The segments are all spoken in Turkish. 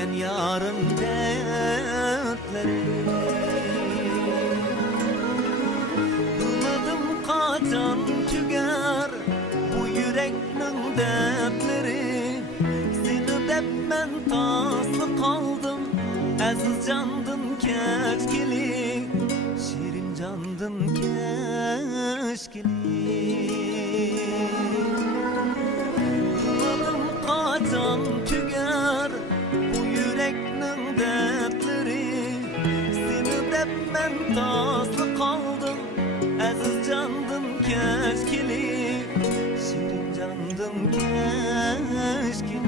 bilgen yarın dertleri. Bilmedim kaçan tüger bu yüreknin dertleri. Seni dep men taslı kaldım, aziz candın keşkili, şirin candın keşkili. Bilmedim kaçan tüger bu yüreknin dertleri. Seni dep men taslı kaldım, aziz candın keşkili, şirin candın keşkili.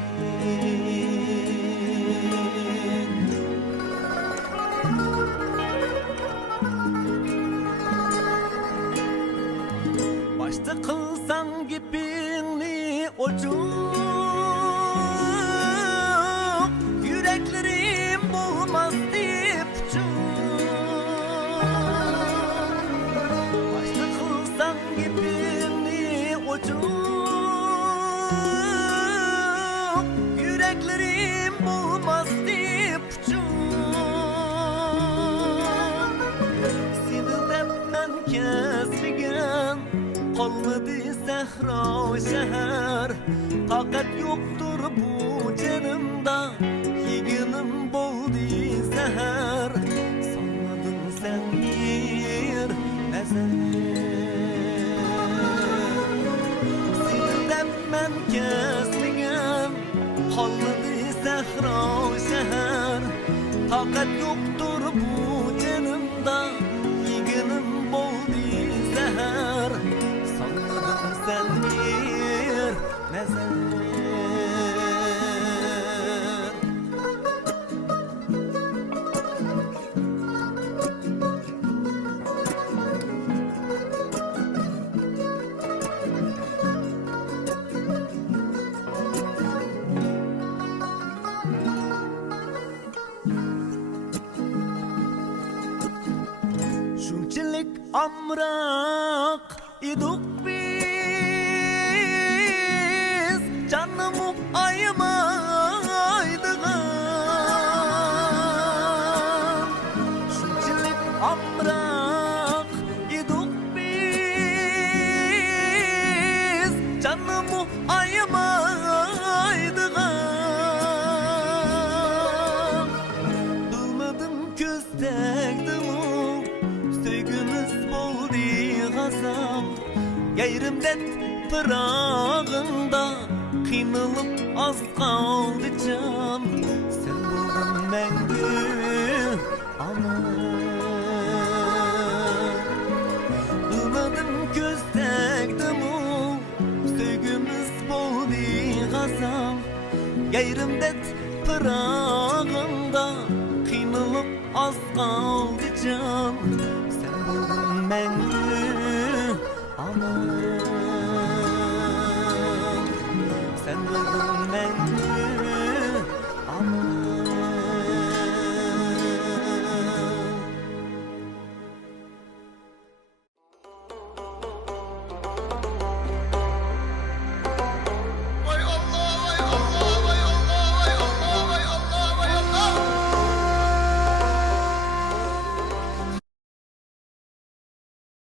Başta kılsan gibini ocuk, yüreklerim bulmaz deyip başta kılsan gibini ocuk, yüreklerim bulmaz deyip seni de ben kesmegen kalmadı sehra şehir. Takat yoktur bu canımda, yeginim boldu seher. Sanmadın sen bir nezer, seni de ben kesmegen kalmadı sehra şehir. Takat yoktur bu canımda, yeginim boldu seher. Sanmadın sen bir nezer. Şunçilik amrak iduk biz, canımı ayımaydıgan. Şunçilik amrak iduk biz, canımı ayımaydıgan. Bilmedim köstekdim o, söygümüz boldu gazap. Gayrimdet pırağında kıynılıp az kaldı can. Sen buldun mengü ama bilmedim köstekdim o, söygümüz boldu gazap. Gayrimdet pırağında kıynılıp az kaldı can. Sen buldun mengü ama